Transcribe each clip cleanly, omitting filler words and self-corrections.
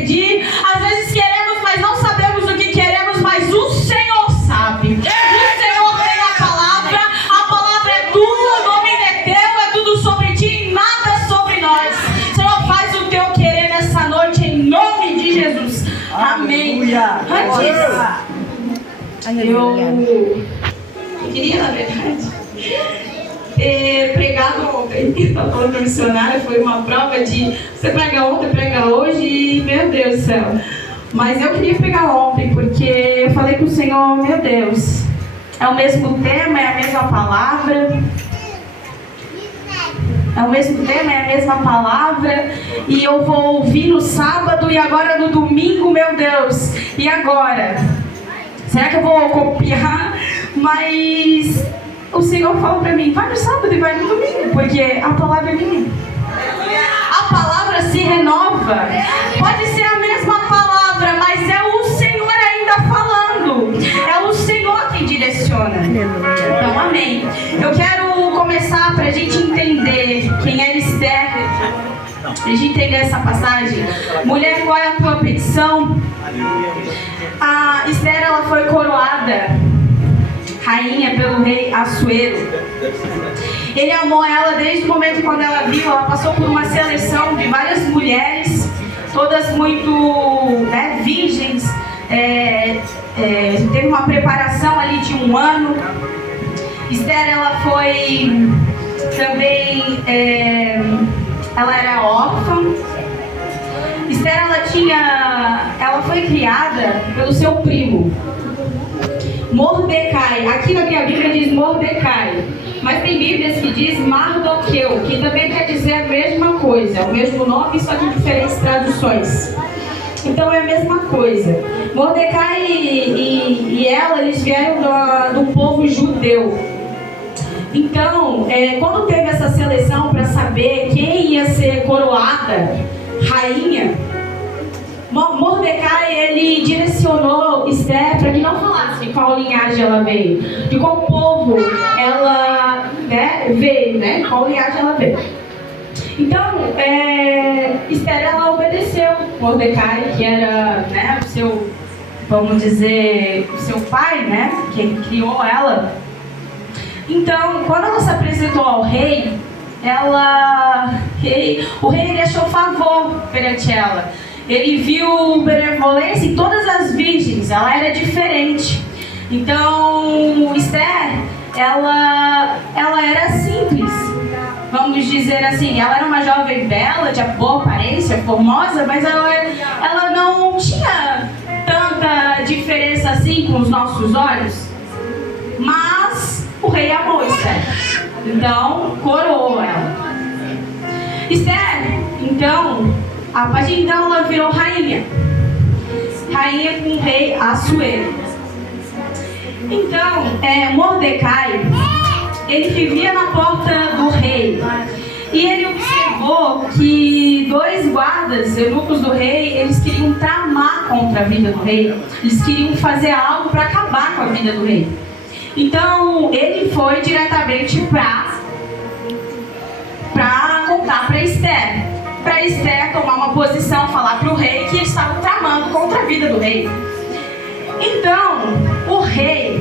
pedir. Às vezes queremos, mas não sabemos o que queremos, mas o Senhor sabe. O Senhor tem a palavra é tua, o nome é teu, é tudo sobre ti e nada sobre nós. Senhor, faz o teu querer nessa noite, em nome de Jesus. Amém. Eu queria, na verdade, ter pregado ontem. Estava falando para a missionária, foi uma prova de você prega ontem, prega hoje, e meu Deus do céu. Mas eu queria pregar ontem, porque eu falei com o Senhor, meu Deus, é o mesmo tema, é a mesma palavra. É o mesmo tema, é a mesma palavra. E eu vou ouvir no sábado e agora no domingo, meu Deus. E agora? Será que eu vou copiar? Mas o Senhor falou para mim, vai no sábado e vai no domingo, porque a palavra é minha. A palavra se renova. Pode ser a mesma palavra, mas é o Senhor ainda falando. É o Senhor que direciona. Então, amém. Eu quero começar para a gente entender quem era Esther. A gente entender essa passagem. Mulher, qual é a tua petição? A Esther, ela foi coroada rainha pelo rei Assuero. Ele amou ela desde o momento quando ela viu. Ela passou por uma seleção de várias mulheres, todas muito virgens. Teve uma preparação ali de 1 ano. Esther, ela foi também, ela era órfã. Esther, ela foi criada pelo seu primo Mordecai. Aqui na minha Bíblia diz Mordecai, mas tem Bíblias que diz Mardoqueu, que também quer dizer a mesma coisa, é o mesmo nome, só que em diferentes traduções. Então é a mesma coisa. Mordecai e ela, eles vieram do povo judeu. Então, quando teve essa seleção para saber quem ia ser coroada rainha, Mordecai, ele direcionou Esther para que não falasse de qual linhagem ela veio, de qual povo ela veio, qual linhagem ela veio. Então, Esther, ela obedeceu Mordecai, que era o seu, vamos dizer, o seu pai, quem criou ela. Então, quando ela se apresentou ao rei, o rei ele achou favor perante ela. Ele viu benevolência em todas as virgens, ela era diferente. Então, Esther, ela era simples, vamos dizer assim. Ela era uma jovem bela, de boa aparência, formosa, mas ela não tinha tanta diferença assim com os nossos olhos. Mas o rei amou Esther, então coroou ela. Esther, então, a partir de então ela virou rainha com o rei Assuero. Então, Mordecai, ele vivia na porta do rei, e ele observou que 2 guardas, eunucos do rei, eles queriam tramar contra a vida do rei. Eles queriam fazer algo para acabar com a vida do rei. Então, ele foi diretamente para contar para Esther tomar uma posição, falar para o rei que eles estavam tramando contra a vida do rei. Então, o rei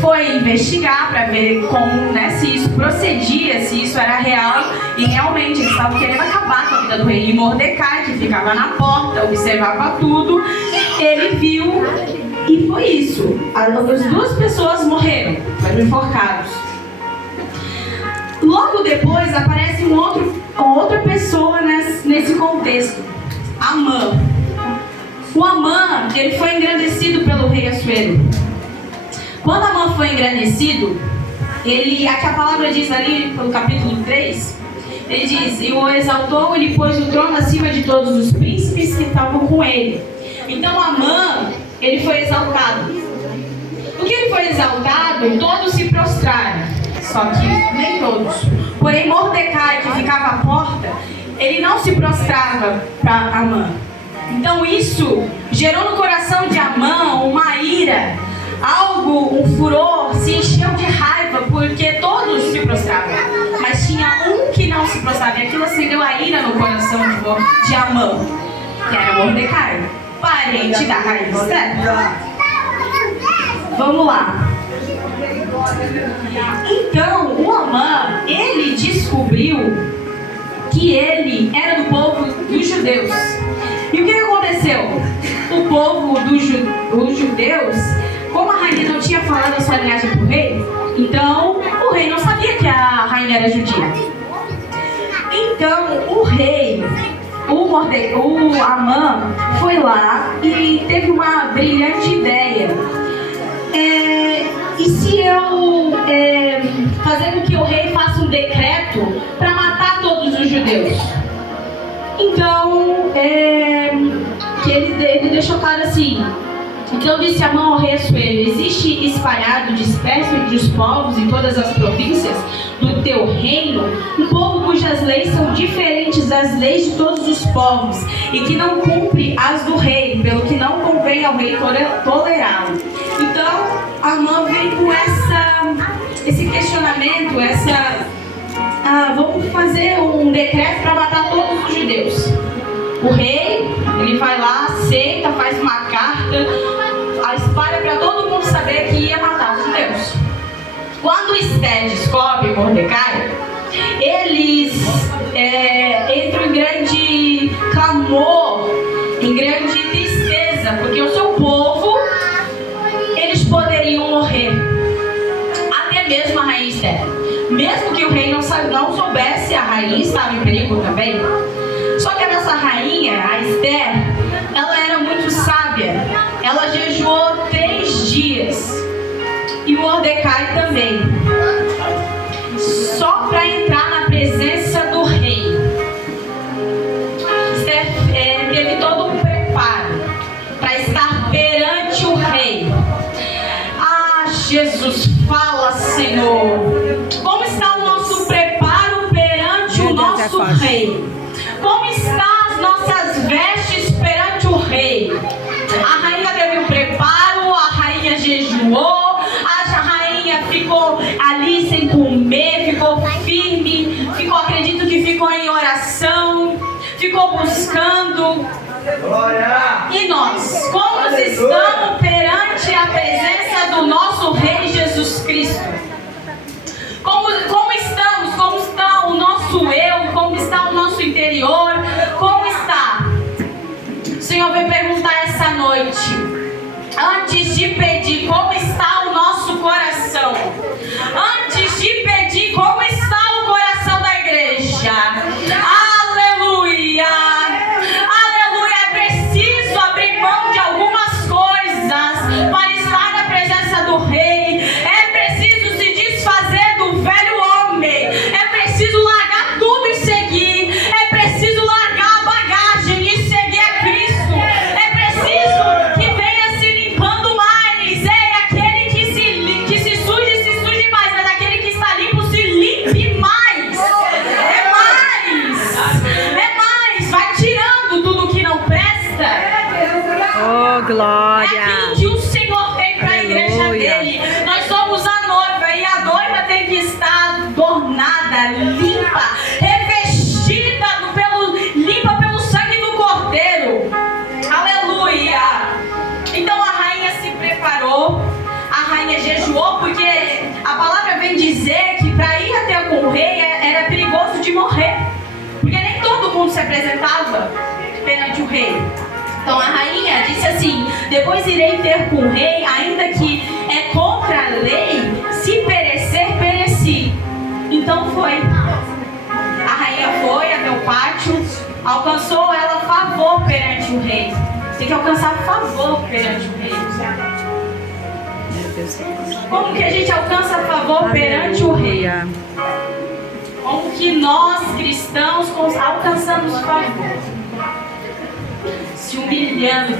foi investigar para ver como, se isso procedia, se isso era real, e realmente eles estavam querendo acabar com a vida do rei. E Mordecai, que ficava na porta, observava tudo, ele viu. E foi isso. As 2 pessoas morreram, foram enforcados. Logo depois aparece uma outra pessoa nesse contexto, Amã. O Amã, ele foi engrandecido pelo rei Assuero. Quando Amã foi engrandecido, aqui a palavra diz ali, pelo capítulo 3, ele diz, e o exaltou, ele pôs o trono acima de todos os príncipes que estavam com ele. Então Amã, ele foi exaltado. Porque ele foi exaltado, todos se prostraram, só que nem todos. Porém, Mordecai, que ficava à porta, ele não se prostrava para Amã. Então isso gerou no coração de Amã uma ira, um furor, se encheu de raiva, porque todos se prostravam, mas tinha um que não se prostrava. E aquilo acendeu a ira no coração de Amã, que era Mordecai, parente da rainha Esther. Vamos lá. Então, o Amã, ele descobriu que ele era do povo dos judeus. E o que aconteceu? O povo dos judeus, como a rainha não tinha falado a sua linhagem para o rei, então o rei não sabia que a rainha era judia. Então o rei, o Amã, foi lá e teve uma brilhante ideia. E se eu fazer com que o rei faça um decreto para matar todos os judeus? Então, que ele deixou claro assim: então disse Amã ao rei Assuero: existe espalhado, disperso entre os povos em todas as províncias do teu reino um povo cujas leis são diferentes das leis de todos os povos e que não cumpre as do rei, pelo que não convém ao rei tolerá-lo. Então Amã vem com esse questionamento, vamos fazer um decreto para matar todos os judeus. O rei, ele vai lá, aceita, faz uma carta, espalha para todo mundo saber que ia matar os judeus. Quando Esther descobre Mordecai, eles entram em grande clamor, em grande tristeza, porque o seu povo, eles poderiam morrer. Até mesmo a rainha Esther. Mesmo que o rei não soubesse, a rainha estava em perigo também. Só que a nossa rainha, a Esther, ela era muito sábia. Ela jejuou 3 dias. E Mordecai também. Só para entrar na presença do rei. Esther teve todo um preparo para estar perante o rei. Ah, Jesus, fala, Senhor. Como está o nosso preparo perante o nosso rei? Como estão as nossas vestes perante o rei? A rainha teve um preparo, a rainha jejuou, a rainha ficou ali sem comer, ficou firme, acredito que ficou em oração, ficou buscando. E nós, como estamos perante a presença do nosso Rei Jesus Cristo? Como estamos? Como está o nosso eu? Como está o nosso interior? Como está? O Senhor veio perguntar essa noite, antes de pedir como está o nosso coração, antes de pedir como está o coração da igreja. Aleluia! Aleluia! É preciso abrir mão de algumas coisas para estar na presença do Rei. É preciso se desfazer do velho homem. É preciso largar tudo e seguir. É preciso largar a bagagem e seguir a Cristo. É preciso que venha se limpando mais. Aquele que se suje mais, mas aquele que está limpo se limpe mais. É mais. Vai tirando tudo que não presta. Oh, glória. É aquilo que o Senhor tem para a igreja dele. Nós somos a noiva e a noiva tem que estar adornada, limpa, revestida limpa pelo sangue do Cordeiro. Aleluia! Então a rainha se preparou, a rainha jejuou, porque a palavra vem dizer que para ir até com o rei era perigoso de morrer, porque nem todo mundo se apresentava perante o rei. Então a rainha disse assim: depois irei ter com o rei, ainda que é contra a lei, se perecer, pereci. Então foi. A rainha foi até o pátio, alcançou ela favor perante o rei. Tem que alcançar favor perante o rei. Como que a gente alcança favor perante o rei? Como que nós, cristãos, alcançamos favor? Se humilhando.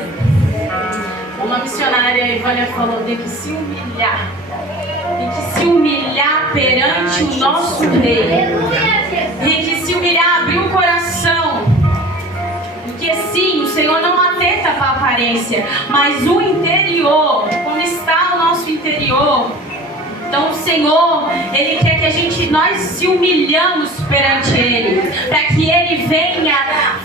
Uma missionária, Ivânia, falou: tem que se humilhar. Tem que se humilhar perante o nosso rei. Tem que se humilhar, abrir o coração. Porque sim, o Senhor não atenta para a aparência, mas o interior, como está o nosso interior, Então o Senhor, Ele quer que nós se humilhamos perante Ele, para que Ele venha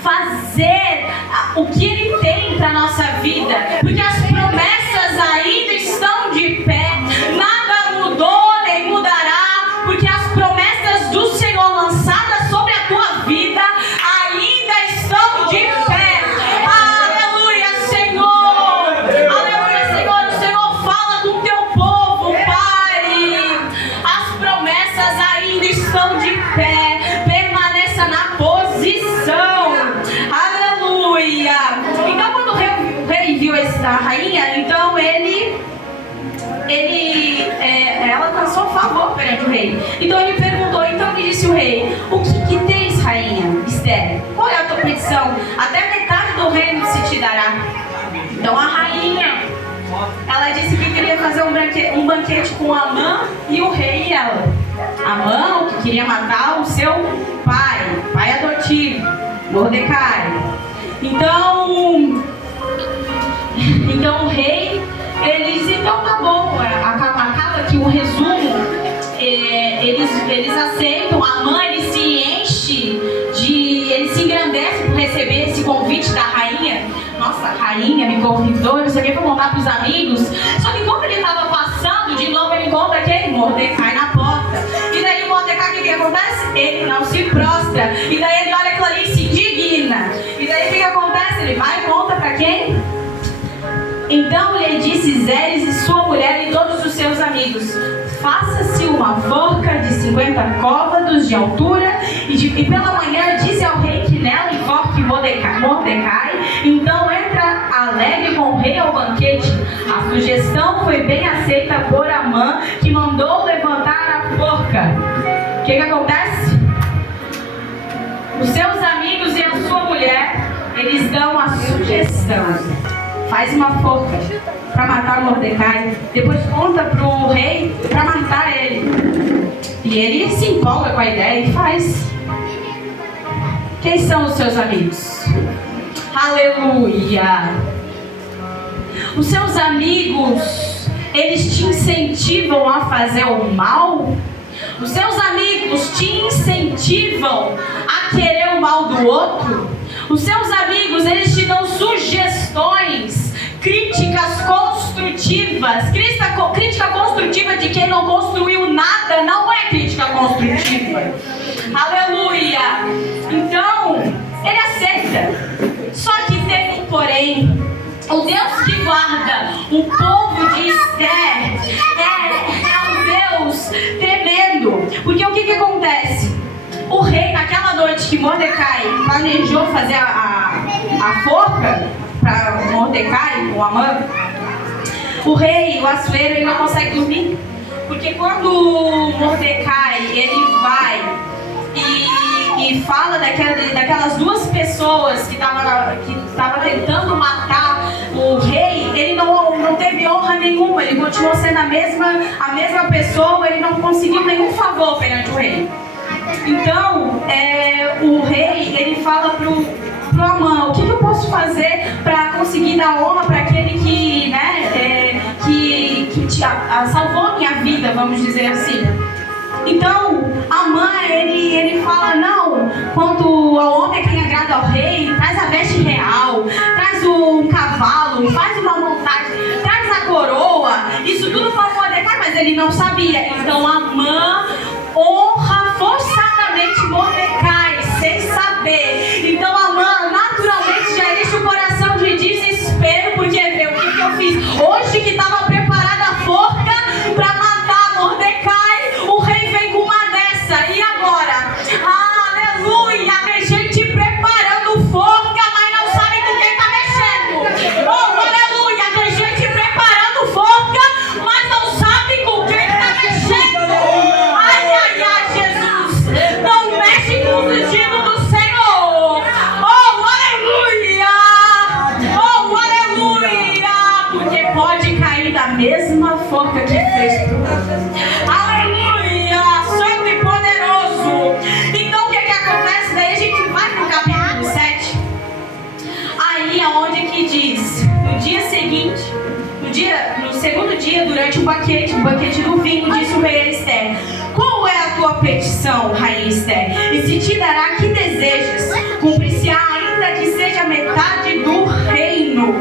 fazer o que Ele tem para a nossa vida, porque as promessas ainda estão de pé, nada mudou nem mudará, porque as promessas do Senhor lançadas sobre a tua vida ainda estão de pé. Aleluia, Senhor! Aleluia, Senhor! O Senhor fala com o teu povo, Pai. As promessas ainda estão de pé. Permaneça na posição. Aleluia! Então, quando o rei viu a rainha, então ela alcançou favor perante o rei. Então ele perguntou, então lhe disse o rei: o que tens, rainha Esther? Qual é a tua petição? Até metade do reino se te dará. Então a rainha, ela disse que queria fazer um banquete com Amã e o rei e ela. Amã, que queria matar o seu pai adotivo, Mordecai. Então o rei, ele disse, então tá bom. Acaba que o resumo, eles aceitam. Amã, ele se engrandece por receber esse convite da rainha. Nossa, a rainha me convidou, não sei o que, para contar para os amigos. Só que quando ele estava passando, de novo ele encontra quem? Mordecai na porta. E daí o Mordecai, o que acontece? Ele não se prostra. E daí ele olha aquilo ali e se indigna. E daí o que acontece? Ele vai e conta para quem? Então lhe disse Zeres e sua mulher e todos os seus amigos: faça-se uma forca de 50 côvados de altura e pela manhã dize ao rei que nela enforque Mordecai. Então entra alegre com o rei ao banquete. A sugestão foi bem aceita por Amã, que mandou levantar a forca. O que acontece? Os seus amigos e a sua mulher, eles dão a sugestão: faz uma forca para matar Mordecai, depois conta para o rei para matar ele. E ele se empolga com a ideia e faz. Quem são os seus amigos? Aleluia! Os seus amigos, eles te incentivam a fazer o mal? Os seus amigos te incentivam a querer o mal do outro? Os seus amigos, eles te dão sugestões, críticas construtivas. Crítica construtiva de quem não construiu nada não é crítica construtiva. Aleluia! Então, ele aceita. Só que tem um porém. O Deus que guarda o povo de Esther é um Deus tremendo. Porque o que acontece? O rei, naquela noite que Mordecai planejou fazer a forca para Mordecai, o Amã, o rei, o Assuero, ele não consegue dormir. Porque quando Mordecai, ele vai e fala daquelas duas pessoas que estavam tentando matar o rei, ele não teve honra nenhuma, ele continuou sendo a mesma pessoa, ele não conseguiu nenhum favor perante o rei. Então, o rei, ele fala pro Amã: o que eu posso fazer para conseguir dar honra para aquele que salvou a minha vida, vamos dizer assim. Então, Amã, ele fala: não, quanto ao homem quem agrada ao rei, traz a veste real, traz um cavalo, faz uma montagem, traz a coroa, isso tudo para Mordecai, mas ele não sabia. Então, Amã honra forçadamente Mordecai, sem saber. Então Amã naturalmente já enche o coração de desespero, porque vê o que eu fiz hoje, que estava preparada a forca para matar Mordecai, o rei vem com uma dessa. E agora? Aleluia! Tem gente preparando forca, mas não sabe com quem está mexendo. Oh, aleluia! Tem gente preparando forca, mas não sabe com quem está mexendo. Jesus, não mexe com os ungidos do Senhor. Oh, aleluia! Oh, aleluia! Porque pode cair da mesma forca que fez pro outro. Aleluia! Santo e poderoso. Então o que acontece? Daí a gente vai pro capítulo 7. Aí é onde que diz: no dia seguinte, no segundo outro dia, durante o banquete do vinho, disse o rei a Esther: qual é a tua petição, rainha Esther? E se te dará que desejes, cumprir-se-á ainda que seja metade do reino.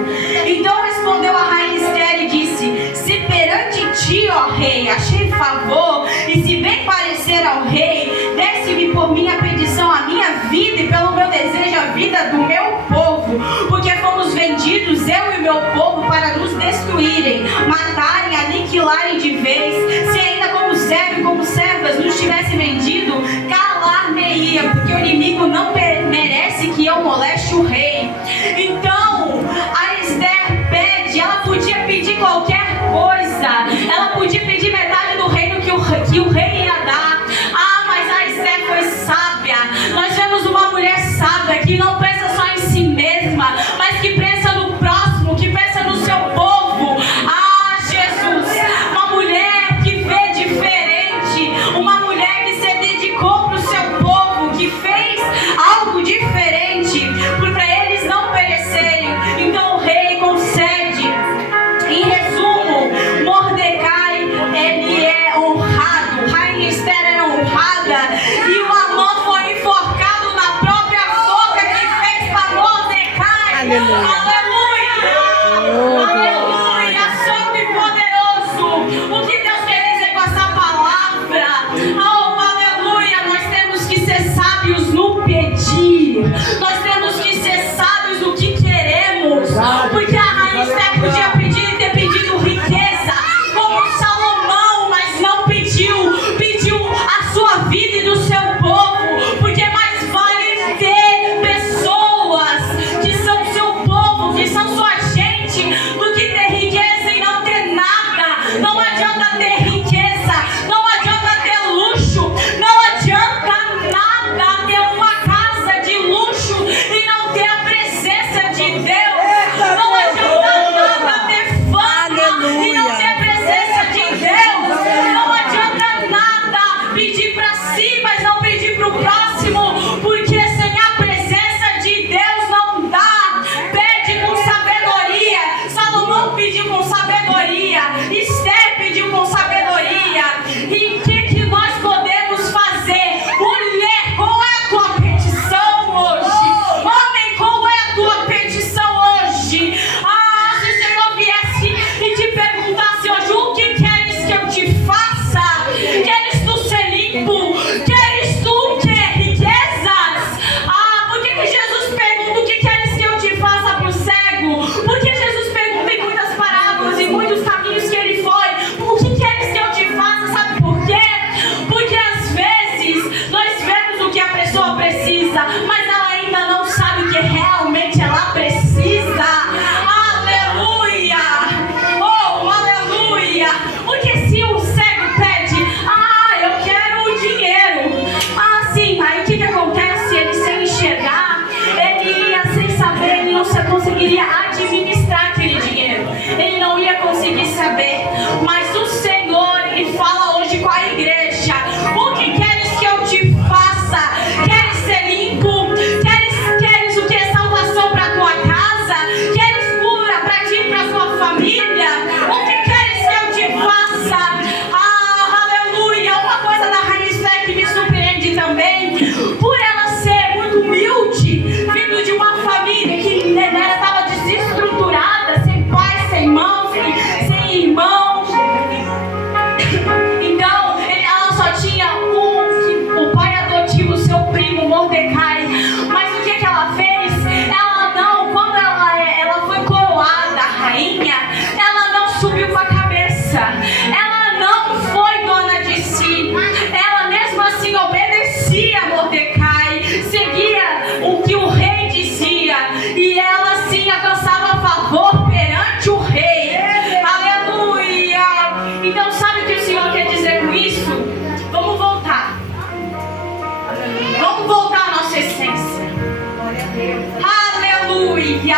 Então respondeu a rainha Esther e disse: se perante ti, ó rei, achei favor, e se bem parecer ao rei, desce-me por minha petição a minha vida, e pelo meu desejo a vida do meu povo, porque fomos vendidos, eu e meu povo, para nos destruírem, matarem, aniquilarem de vez. Se ainda como servo e como servas nos tivesse vendido, calar-me-ia, porque o inimigo não merece que eu moleste o rei. Então a Esther pede, ela podia pedir qualquer coisa, ela podia pedir metade do reino que o rei ia dar. Mas a Esther foi sábia. Nós vemos uma mulher sábia que não pensa só em si mesma, mas que pensa no próximo, que pensa no seu povo. Jesus, uma mulher que vê diferente, uma mulher que se dedicou para o seu povo, que fez algo diferente para eles não perecerem. Então o rei concede. Em resumo, Mordecai, ele é honrado, rainha Esther era honrada, e o Amã foi enforcado na própria forca que fez para Mordecai. Aleluia. Aleluia, santo e poderoso. O que Deus quer dizer com essa palavra? Aleluia, nós temos que ser sábios no pedir. Nós temos que ser sábios no que queremos. Porque a rainha Esther podia pedir e ter pedido riqueza, como Salomão, mas não pediu. Pediu a sua vida e do seu povo. Porque mais vale ter pessoas que são seu povo, que são sua gente, do que ter riqueza e não ter nada. Não adianta ter riqueza, não adianta ter luxo, não adianta nada ter uma casa de luxo e não ter a presença de Deus. Não adianta nada ter fama e não ter a presença de Deus. Não adianta nada pedir para si, mas não pedir para o próximo, porque sem a presença de Deus não dá. Pede com sabedoria. Salomão pediu com sabedoria, Esther pediu com sabedoria. E o que nós podemos fazer? Mulher, qual é a tua petição hoje? Homem, qual é a tua petição hoje? Se o Senhor viesse e te perguntasse hoje: o que queres que eu te faça? Queres tu ser limpo? Queres tu o quê? Riquezas? Por que Jesus pergunta o que queres que eu te faça para o cego? Por que Jesus pergunta em muitas parábolas e muitos caminhos que ele foi: o que queres que eu te faça? Sabe por quê? Porque às vezes nós vemos o que a pessoa precisa, mas ela ainda não sabe o que realmente ela precisa. Aleluia! Aleluia! Porque se o cego pede: eu quero dinheiro. Sim, aí o que acontece? Ele sem enxergar, ele ia sem saber, ele não conseguiria administrar aquele dinheiro, ele não ia conseguir saber. Mas o Senhor, ele fala hoje com a igreja: o que queres que eu te faça? Queres ser limpo? Queres o que? Salvação para tua casa? Queres cura para ti e para sua família? O que queres que eu te faça? Aleluia! Uma coisa da rainha Esther que me surpreende também, por ela ser muito humilde, vindo de uma família que estava desestruturada, sem pai, sem mãos, sem irmãos. Então ela só tinha o pai adotivo, seu primo Mordecai. Mas o que ela fez? Ela não, quando ela foi coroada rainha, ela não subiu com a cabeça, ela não foi dona de si, ela mesmo assim obedecia a Mordecai, seguia o que o rei dizia, e ela assim alcançava favor perante o rei. Aleluia! Então sabe o que o Senhor quer dizer com isso? Vamos voltar à nossa essência. Aleluia!